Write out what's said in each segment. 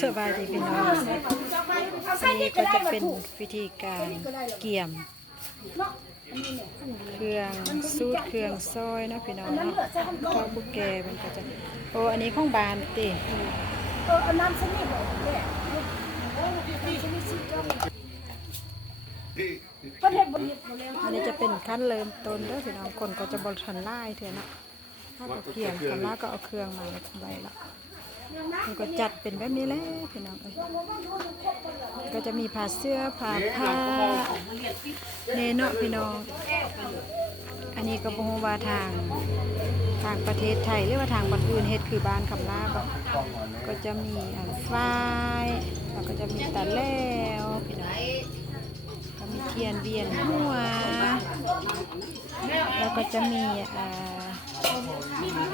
สบายดีพี่น้องนี่ก็จะเป็นวิธีการเกี่ยมเครื่องสูตรเครื่องซอยนะพี่น้องเนาะข้าวบุกแกมันก็จะโอ้อันนี้ของบานติอันนี้จะเป็นขั้นเริ่มต้นเด้อพี่น้องคนก็จะบริทันไล่เถอะนะถ้าก็เกี่ยมกันแล้วก็เอาเครื่องมาไว้ละมันก็จัดเป็นแบบนี้แหละพี่น้องก็จะมีผ้าเสื้อผ้าเนเนาะพี่น้องอันนี้ก็บ่ฮู้ว่าทางประเทศไทยหรือว่าทางบ้านอื่นเฮ็ดคือบ้านคำลาบ่ก็จะมีฝ้ายแล้วก็จะมีตะแล้วพี่น้องก็มีเทียนเวียนหัวแล้วก็จะมี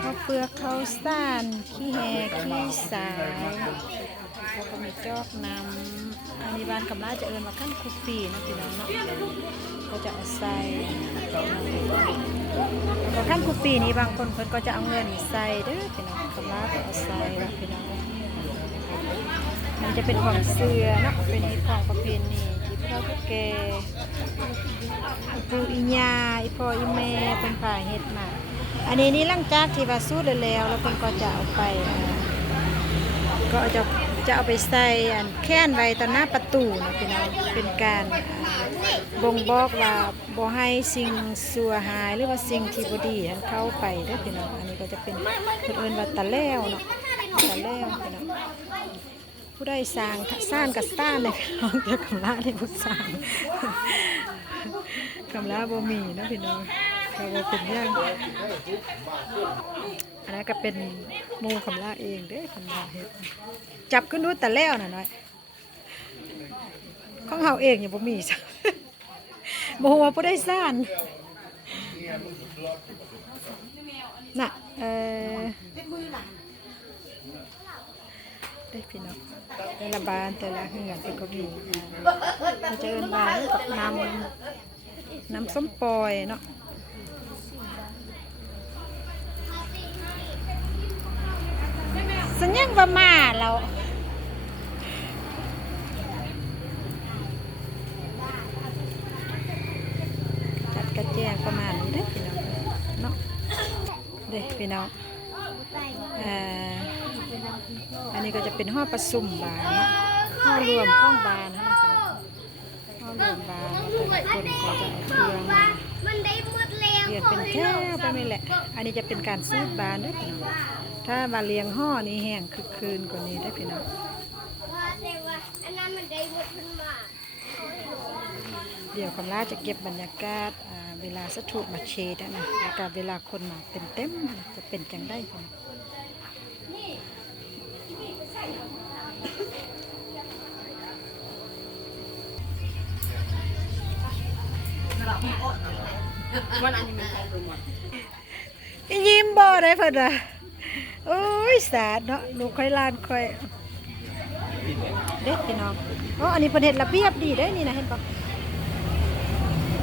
ข้าวเปลือกข้าวสารขี้แหขี้สายแล้วก็มีจอกน้ำอันนี้บ้านคำลาจะเอิ้นว่าขั้นคุปปีนะพี่น้องเนาะก็จะเอาใส่แล้วขั้นคุปปีนี้บางคนเพิ่นก็จะเอาเงินใส่เด้อพี่น้องคำลาก็เอาใส่ละพี่น้องมันจะเป็นของเสือเนาะเป็นของประเพณีที่พ่อแก่ปู่อีญาอีพ่ออีแม่เป็นฝ่ายเฮ็ดมาอันนี้นี่หลังจากที่ว่าสูตรแล้วเพิ่นก็จะเอาไปก็จะเอาไปใส่แค้นไว้ตอนหน้าประตูนะพี่น้องเป็นการบ่งบอกว่าบ่ให้สิ่งชั่วหายหรือว่าสิ่งที่บ่ดีเข้าไปเด้อพี่น้องอันนี้ก็จะเป็นเพิ่นเอิ้นว่าตะแล้วเนาะตะแล้วพี่น้องผู้ใดสร้างกับสร้างเลยพี่น้องแต่กำลาได้บ่สร้างกำลาบ่มีนะพี่น้องก็บ่เป็นอย่างอันนั้นก็เป็นหมู่กำลาเองเด้อกำลาเฮ็ดจับขึ้นดูแต่แล้วน่ะน้อยของเฮาเองยังบ่มีซะบ่ฮู้ว่าผู้ใดสร้างน่ะได้พี่น้องแต่ละบ้านแต่ละเฮือนก็มีเขาจะเอิ้นว่ากับน้ำส้มปล่อยเนาะสัญญาณว่ามาแล้วจัดกระแจงประมาณนี้เด้อพี่น้องเนาะเด้อพี่น้องอันนี้ก็จะเป็นห้อประชุมบานเนาะห้อรวมข้องบานนะห้อรวมบานแต่ละคนก็จะเอาเครื่องมาเรียนเป็นแค่ไปไม่แหละอันนี้จะเป็นการสูดบานด้วยพี่น้องถ้ามาเลี้ยงห่อนี่แห้งคือคืนกว่านี้ได้พี่น้องเดี๋ยวคำลาจะเก็บบรรยากาศเวลาสัตุมาเชดนะแล้วก็เวลาคนมาเป็นเต็มจะเป็นจังได้ค่ะยิ้มบ่ได้เพิ่นอ่ะโอ้ยสาดเนาะลูกค่อยลานค่อยเด็ดพี่น้องอ๋ออันนี้เพิ่นเฮ็ดระเบียบดีได้นี่นะเห็นป่ะ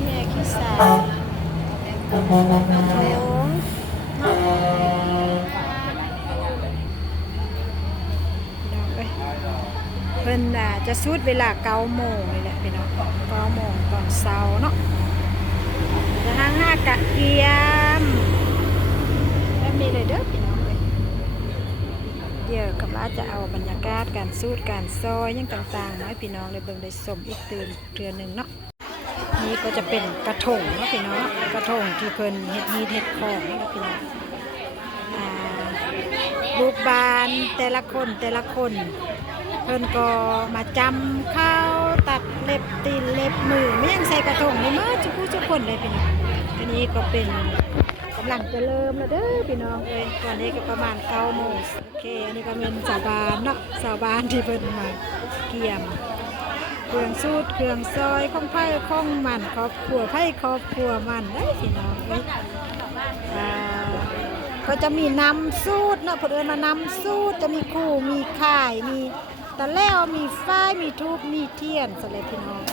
แม่ขี้สาดโอ้เพิ่นจะสูดเวลา9 โมงนี่แหละพี่น้อง9 โมงตอนเช้าเนาะจะห้ากะเทียมแบบนี้เลยเด้อพี่น้องเลยเดี๋ยวกำลังจะเอาบรรยากาศการสูดการซอยยังต่างๆมาให้พี่น้องเลยเบิ่งได้สมอีกเทื่อนึงเนาะนี่ก็จะเป็นกระทงเนาะพี่น้องกระทงที่เพิ่นเฮ็ดของเนาะพี่น้องลูกบานแต่ละคนเพิ่นก็มาจำข้าวตัดเล็บตีนเล็บมือไม่ยังใส่กระทงเลยมั้ยทุกคนเลยพี่น้องอันนี้ก็เป็นกำลังจะเริ่มแล้วเด้อพี่น้องตอนนี้ก็ประมาณ9 โมงโอเคอันนี้ก็เป็นชาวบ้านเนาะชาวบ้านที่เพิ่นมาเกี่ยมเครื่องสูตรเครื่องซอยของไผ่ของมันครอบครัวไผ่ครอบครัวมันได้พี่น้องก็จะมีน้ำสูตรเนาะเพิ่นเอิ้นว่าน้ำสูตรจะมีคู่มีข่ายมีตะแล้วมีฝ้ายมีทูบมีเทียนสำหรับพี่น้อง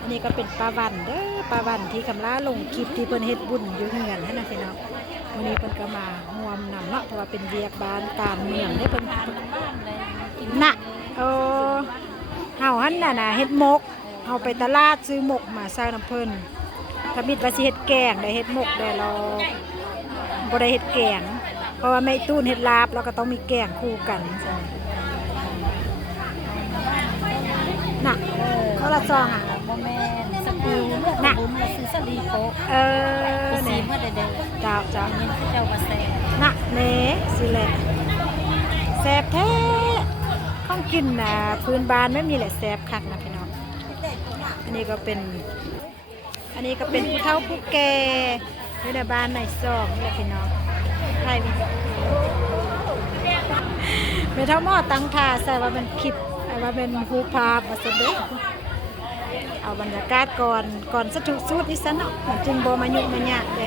อันนี้ก็เป็นปลาวันเด้อปลาวันที่กำลาลงคลิปที่เพิ่นเฮ็ดบุญอยู่เฮือนนะพี่น้อง วันนี้เพิ่นก็มาร่วมนำเนาะเพราะว่าเป็นเวียกบ้านการเมืองได้เพิ่น ทานบ้านเลยกิน น่ะเฮาหั่นน่ะเฮ็ดหมกเฮาไปตลาดซื้อหมกมาใส่น้ำเพิ่นถ้ามิดว่าสิเฮ็ดแกงได้เฮ็ดหมกได้เราบ่ได้เฮ็ดแกงเพราะว่าแม่ตู้นเฮ็ดลาบแล้วก็ต้องมีแกงคู่กันน่ะเขาละซองอ่ะ โมเมนสกูเมื่อบุ้มมาซื้อสลีโป๊ะซี เนี่ย เมื่อเด็ก เจ้า ๆเงินเจ้ามาแซ่ น่ะเน่สิแหละแซ่บแท้ของกินน่ะพื้นบ้านไม่มีแหละแซ่บคักนะพี่น้องอันนี้ก็เป็นผู้เฒ่าผู้แก่อยู่ในบ้านในซอกนี่แหละพี่น้องใครมีไม่เท่าหม้อตั้งท่าใส่ว่าเป็นคลิปว่าเป็นฮูภาพมาสเด็จเอาบรรยากาศก่อนสะทุกสูตรนี่ซะเนาะมันจึงบ่มายุ่งมายากเด้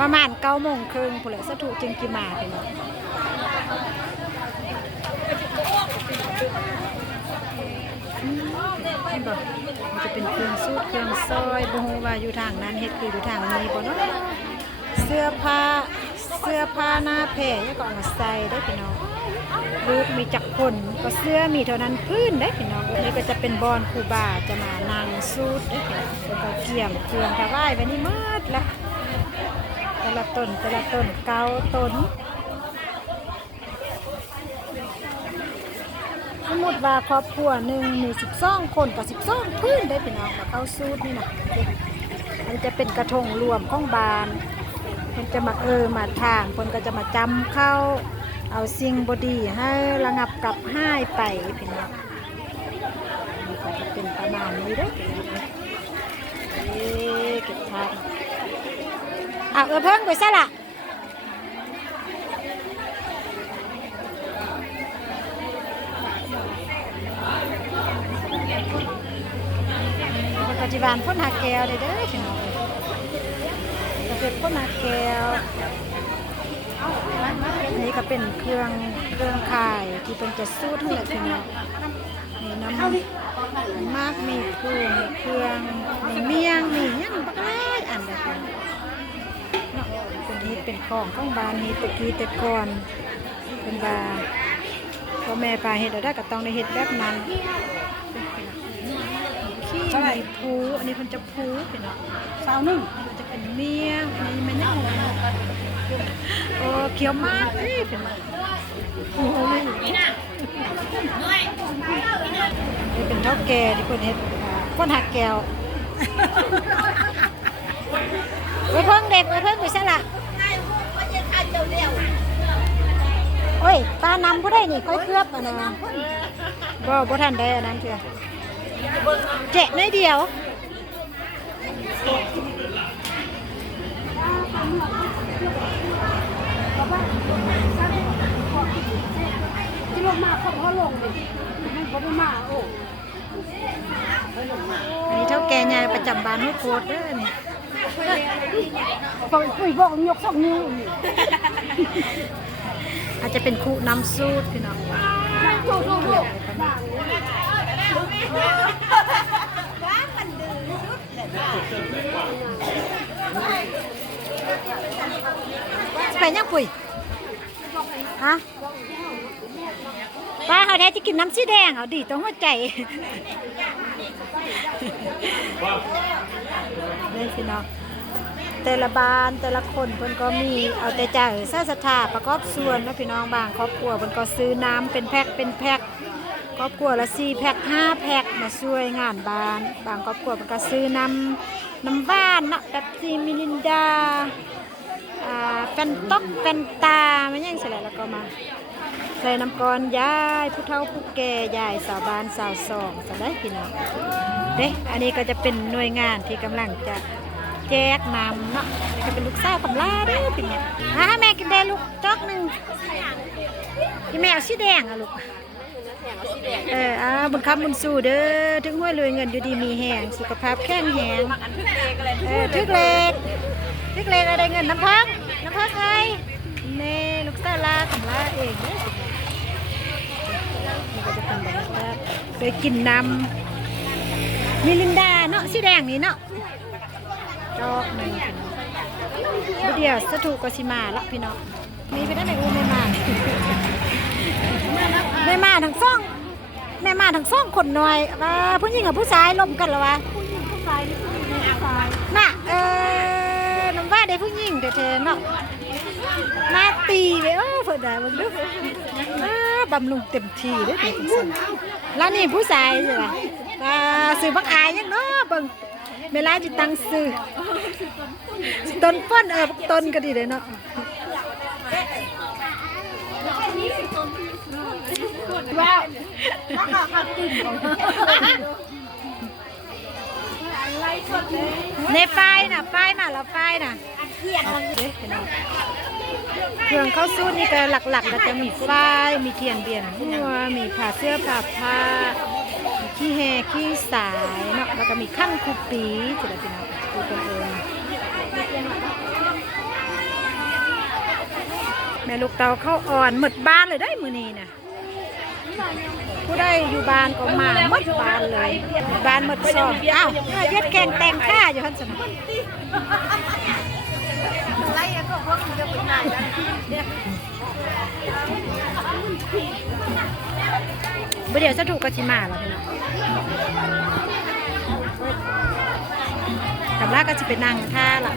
ประมาณ9:30นพุ่นแหละสะทุจึงกี่มาพี่น้องมันจะเป็นเครื่องสูตรเครื่องซอยบ่ฮู้ว่าอยู่ทางนั้นเฮ็ดคืออยู่ทางนี้บ่เนาะเสื้อผ้าหน้าแพร่ยังก็เอามาใส่ได้พี่น้องรูปมีจักคนก็เสื้อมีเท่านั้นพื้นได้พี่น้องนี่ก็จะเป็นบอนครูบาจะมานั่งสูตรได้พี่น้องแล้วก็เกี่ยมเครื่องถวายไว้นี่หมดละแต่ละต้นเก้าต้นสมมติว่าครอบครัวหนึ่งมี12 คนกับ12พื้นได้พี่น้องกับเข้าสูตรนี่นะอันนี้จะเป็นกระทงรวมของบานคนจะมามาทางคนก็จะมาจำเข้าเอาสิ่งบดีให้ระงับกับห้ายไปพี่น้องนี่ก็จะเป็นประมาณนี้เด้อพี่น้องเก็บทานเพิ่งไปซะละปัจจุบันพ่นหาแก้วเลยเด้อพี่น้องจะเป็นพ่นหาแก้วนี่ก็เป็นเครื่องข่ายที่เป็นจะสูตรทั้งหลายพี่น้องมีน้ำมากมีปูมีเครื่องมีเมี่ยงมีหยังบักหลายอันเดียวกันเนาะเป็นนี้เป็นของบ้านนี้ตะกี้แต่ก่อนเป็นบาพ่อแม่พาเฮ็ดได้ก็ต้องได้เฮ็ดแบบนั้นขี้มีผูอันนี้เพิ่นจะผูพี่น้อง21มันจะเป็นเมี่ยงอันนี้มันยังเขียวมากนี่เป็นนี่เป็นเท่าแก่ที่คนเฮ็ดคนหักแก้วไว้เพิ่งเด็กไว้เพิ่งไปซะละโอ้ยปลานำผู้ได้นี่ค่อยเคลือบอ่ะนะบ่ทันได้อันนั้นเถอะเจ๊น้อยเดียวที่ลงมาเขาลงเลยให้เขาไม่มาโอ้อันนี้เท่าแก่ใหญ่ประจำบ้านห้วยโคตรเด้อนี่บอกยก2 นิ้วอาจจะเป็นคู่น้ำสูตรพี่น้องไปยังปุ๋ยฮะป้าเขาแท้จะกินน้ำสีแดงเอาดีต้องหัวใจนี่พี่น้องแต่ละบ้านแต่ละคนเพิ่นก็มีเอาแต่ใจศรัทธาประกอบส่วนนะพี่น้องบางครอบครัวเพิ่นก็ซื้อน้ำเป็นแพ็คครอบครัวละ4 แพ็ค5 แพ็คมาช่วยงานบ้านบางครอบครัวเพิ่นก็ซื้อน้ำบ้านเนาะแบบซีมิลินดาแฟนต๊อกแฟนตามันยังใส่แล้วก็มาใส่น้ำก้อนยายผู้เฒ่าผู้แก่ยายสาวบ้านสาวซองจะได้พี่น้องเด้อันนี้ก็จะเป็นหน่วยงานที่กำลังจะแจกน้ำเนาะนี่ก็เป็นลูกสาวกำลาเด้อเป็นไงแม่กินได้ลูกจอกนึงที่แม่เอาสีแดงลูกบุญคำบุญสู่เด้อถึงห้วยรวยเงินอยู่ดีมีแหงสุขภาพแข็งแรงทึกเล็กอะไรเงินน้ำพักไงเน่ลูกสาวลากำลาเองนี่ก็จะเป็นแบบนี้เคยกินน้ำมิลินดาเนาะสีแดงนี่เนาะจอกหนึ่งดี เดี๋ยวสถูกก็สิมาละพี่น้องมีไปได้ไหมอูไม่มาไม่มาทั้งซ่องแม่มาทั้งซ่องคนหน่อยว่าผู้หญิงกับผู้ชายลมกันหรอวะน่ะน้ำว่าได้ผู้หญิงเด้อเนาะมาตีเลยเพิ่นได้เบิ่งดูบำรุงเต็มที่เด้อแล้วนี่ผู้ชายใช่ป่ะซื้อบักอายยังเนาะเบิ่งเวลาจะตั้งซื้อต้นป้นต้นก็ดีเลยเนาะว้าวในป้ายน่ะป้ายมาแล้วป้ายน่ะเครื่องเข้าสู้นี่ก็หลักๆก็จะมีฝ้ายมีเทียนเบียนหัวมีผ้าเสื้อผ้ามีขี้แฮขี้สายเนาะแล้วก็มีข้างคูปีจุดอะไรนะดูกันเองแม่ลูกเตาเข้าอ่อนหมดบ้านเลยได้มือนี้น่ะผู้ได้อยู่บ้านก็มาหมดบ้านเลยบ้านหมดซองอ้าวเย็ดแข่งแต่งข้าอยู่ฮั่นสนะเดี๋ยวจะถูกกระชิมาแล้วพี่น้องกับลาก็จะเป็นนางท่าละ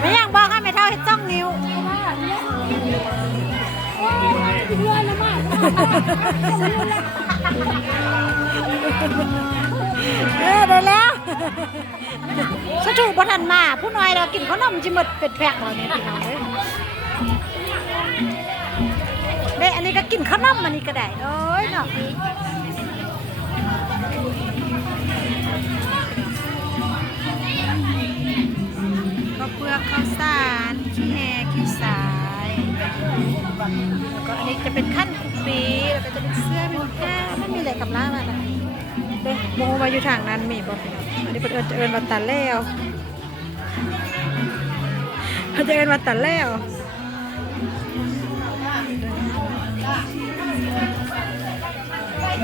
ไม่อยากบอกให้ไม่เท่าให้จ้องนิ้วได้แล้วสถูกบ่ทันมาผู้น้อยเรากินขนมจิหมดเป็ดแพกเราเนี่ยพี่น้องเด้อันนี้ก็กินขนมอันนี้ก็ได้เอ้ยเนาะก็เปลือกข้าวสารขี้แหขี้สายแล้วก็อันนี้จะเป็นขั้นคุกปีแล้วก็จะเป็นเสื้อเป็นผ้าไม่มีอะไรกับล่ามานะเด้โมมาอยู่ทางนั้นมีบอกอันนี้เป็นเอิญมาตัดแล้วเขาจะเอิญมาตัดแล้ว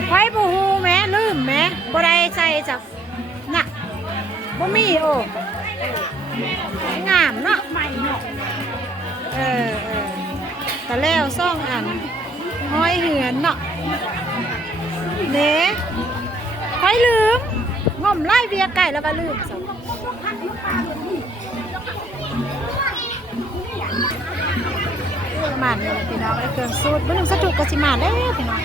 ไว้บูฮูแม่ลืมแม่บ่ได้ใส่จับน่ะบ่มีโอ้งามเนาะใหม่เนาะตัดแล้วซ่องอันห้อยเหือนเนาะเน่ไว้ลืมง่อมไล่เบียร์ไก่แล้วก็ลืมมันเลยพี่น้องไอ้เครื่องสูตรเรื่องสถูกกระชิมาแล้วพี่น้อง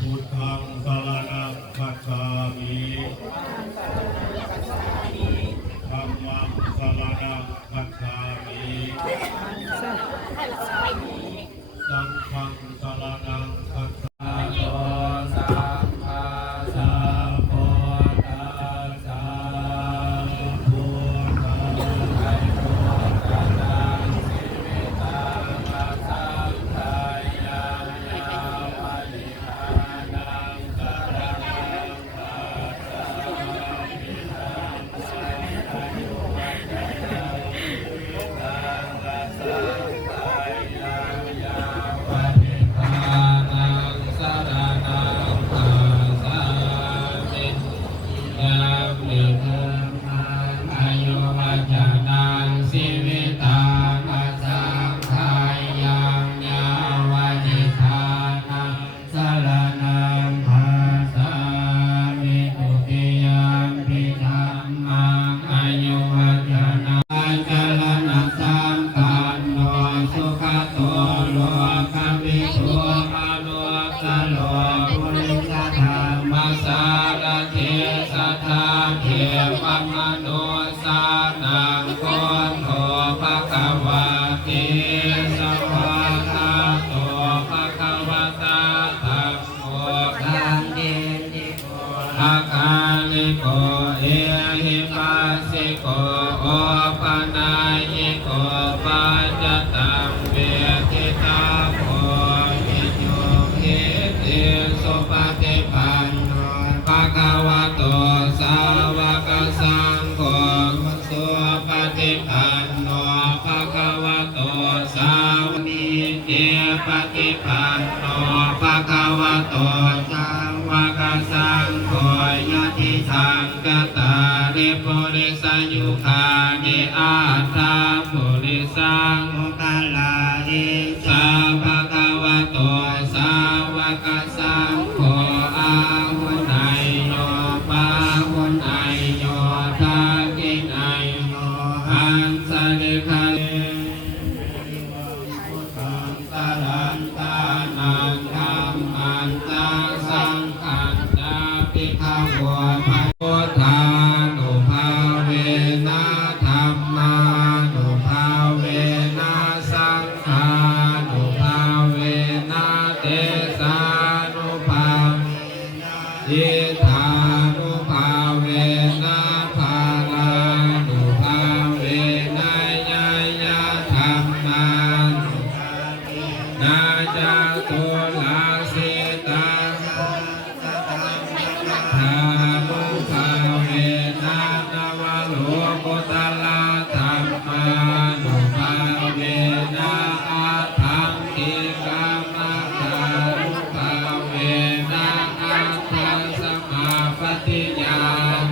พุทธังสรณังคัจฉามิธัมมังสรณังคัจฉามิสังฆังสรณังคัจฉามิสัพพะสัพพะสัพพุทธังไตรโลกนาสิวิตังสังฆายายาอาคาลิโกเอหิปัสสิโกโอ ปนายิโกปัจจตังเวทิตาโพมิโยหิติสุปฏิปันโนภะคะวะโตสาวกสังโฆสุปฏิปันโนภะคะวะโตสาวนิเตปฏิปันโนภะคะวะโตสาวกสังโฆยะติทังกตาริปุริสยุคานิอาตาปุริสังกาลาหิสาภะคะวะโตสาวกสังโฆอาหุนายโยปาหุนายโยทากินายโยอันสริคาเลตาลันตานันธรรมันตาสังขันตาปิภาวะพุทธานุภาเวนะธรรมานุภาเวนะสังฆานุภาเวนะเตสานุภาอิทานุภาเวนะภาลานุภาเวนะญาญาธรรมานุนาจาตุลาสิตาธานุภาเวนะนวโลกุตลาธรรมานุภาเวนะอาทังกิกามะตานุภาเวนะอาทังสมาปฏิญาณ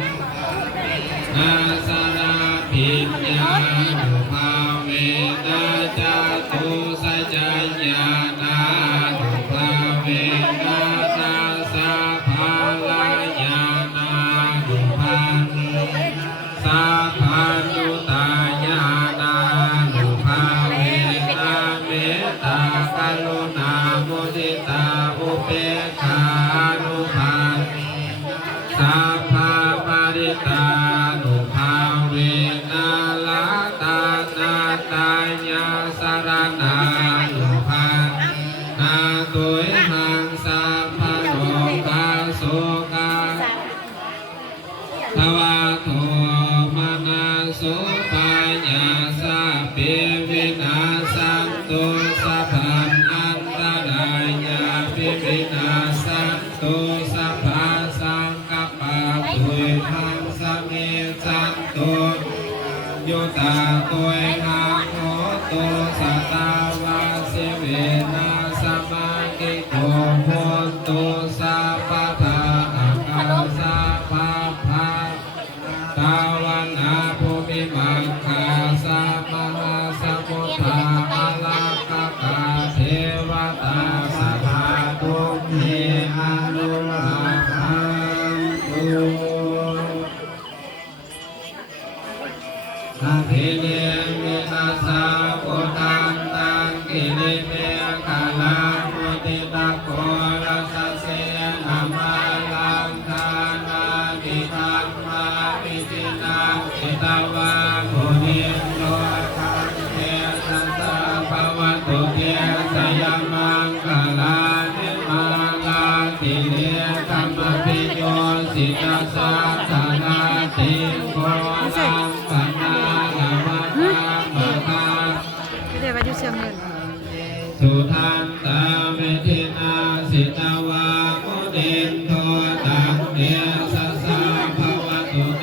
นาสนาปิญญานุภาเวนะจาตุสัจจญาณานุภาเวนะนาสาภาลายานานุภาเวสาภานุตายานานุภาเวนะเมตตากรุณามุทิตาอุเบกขานุภาเวสัพพะปริตานุภาเวนะลาตานาตายาสารนานุภานาตุยหังสัพพะโลกาโสกาทวาโทมานาสุปายาสะเปวินาสันตุสัพพันอันตรายาปิวินาสันตุสัพพะสังกัปปะตุยหังสมิสันตุโยตาตุยหังโหตุสัตตาวาสิเวนะสมากิโตโหตุสัพพะทาอาคาสัพพะภาตาวันนาภูมิมังคาสัมมาสัมพุทธาอาลาคกาเทวตาสัทธาตุเมอนุราคันตุนาภิเนมินาสาปุตันตังกิริเมฆาลามุติตะโกรัสเสนามาลังทานาติธรรมาปิตินาสิตาวามุนิโนทันเทสัสสะภวตุเกสยมังคลานิมาลาติเนธรรมปิโยสิตาสาสนาติโกนังปนาลาวะมะคา ไม่ได้ว่าอยู่เชียงเงิน สุทันตาเมธินาสิตาวามุนินโทตังเนสัสสะภวตุเต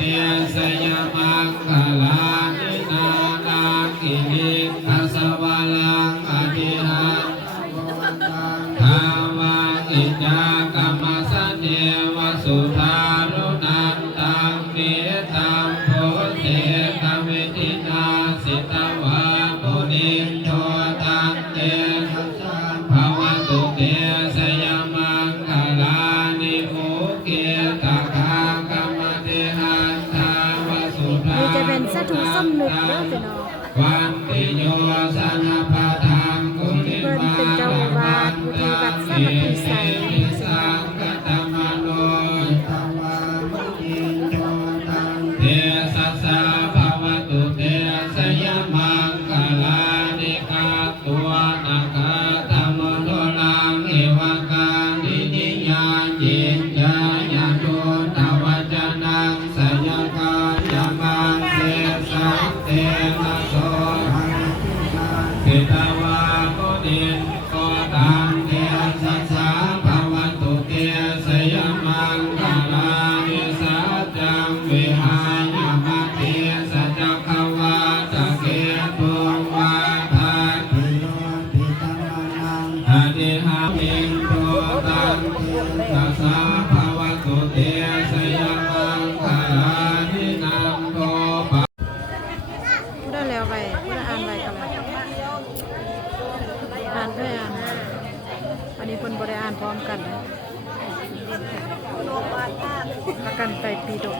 สยมังคลานินานาคิลิทัสสวาลังอธิหันทาวากิจากรรมสันเนวสุทารุนันตังเนตัมโพเตกเมธินาสิตาวามุนินโทตังเตภวตุเตสยมังคลานิโมเกตคากรรมเทหันทาวสุทา นี่จะเป็นสาธุสำนึกเด้อพี่น้อง วันติโยสนะปะทังกุลิ เพิ่นเป็นเจ้าอาวาสอยู่ที่วัดสามัคคีไสย สังฆตมโนทวามุนิโยตังเตสัสสะภวตุเตสยมังคลานิกาตัวนาคาธรรมโนลังเอวกานินิยาจินญาญาโยตวัจนังสยกายมังเสสังเต นะโสทิตาวาโกดินโกตังเกสัสสะภวันตุเกสยมังคาลานิสัจจังวิหายมัตเตสัจจควาตะเกตุวาทาติโยติตัมมังอติหามิงโตตังเกสัสสะภวันตุเกสยมังคาลานินังโตปะ พูดได้แล้วไปพูดได้อ่านไปกันแล้วอ่านด้วยอ่านอันนี้เพิ่นบ่ได้อ่านพร้อมกันนะพากันไปปีดก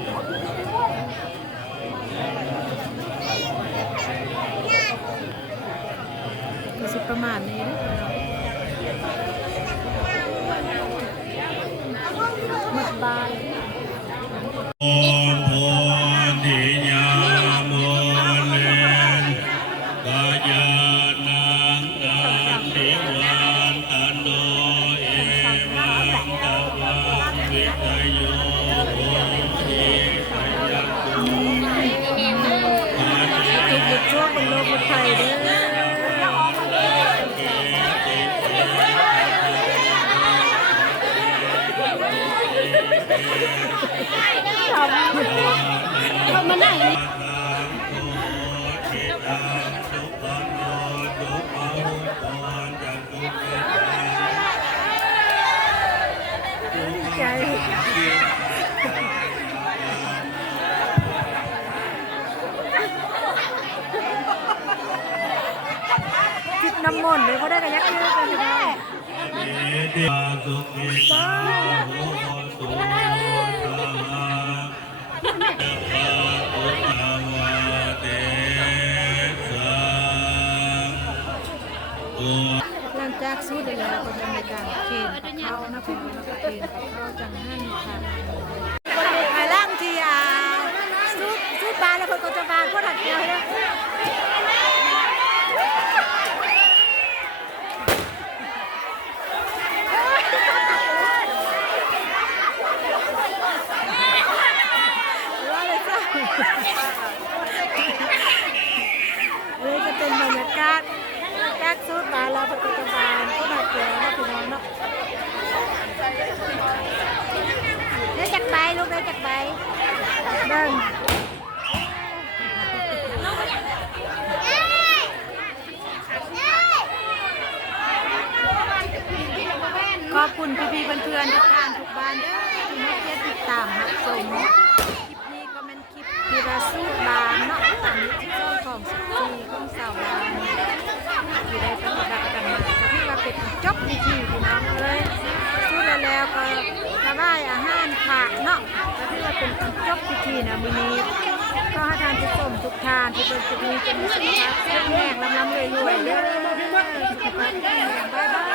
ก็สิประมาณนี้นะหมดบาย โอโพธิยามเลนกายานังนันติวันตันโนเอวังตวังวิทโยโหติปยักขุ ทุกช่วงบนโลกบนไทยเด้เขามาไหน ใจจิบน้ำมนต์เลยเขาได้กันยักษ์เยอะเลยได้หลังจากสู้ได้แล้วก็จะมีการเคนเข้านะพี่น้องนะเคนเข้าจังหันค่ะไปล่างทีสู้ปลาแล้วคนก็จะปลาพวกหัดเดียวเลยเลยจะเป็นบรรยากาศสู้ปลาแล้วคนก็จะปลาพวกหัดเดียวนะพี่น้องเนาะได้จากใบลูกได้จากใบเดินขอบคุณพี่ๆเพื่อนๆทุกท่านทุกบ้านเด้อที่มาเที่ยวติดตามรับชมคลิปนี้ก็เป็นคลิปที่เราสู้บานเนาะอันนี้ที่ช่องของ14ของสาวบานที่ได้ปฏิบัติกันมาก็ที่ว่าเป็นจบพิธีพี่น้องเลยสู้แล้วก็ถวายอาหารพระเนาะก็ที่ว่าเป็นจบพิธีนะมื้อนี้ก็ให้ทานผู้ชมทุกท่านที่เป็นจะมีสุขภาพแข็งแรงลำๆรวยๆเด้อสุขภาพแข็งแรงบ๊ายบาย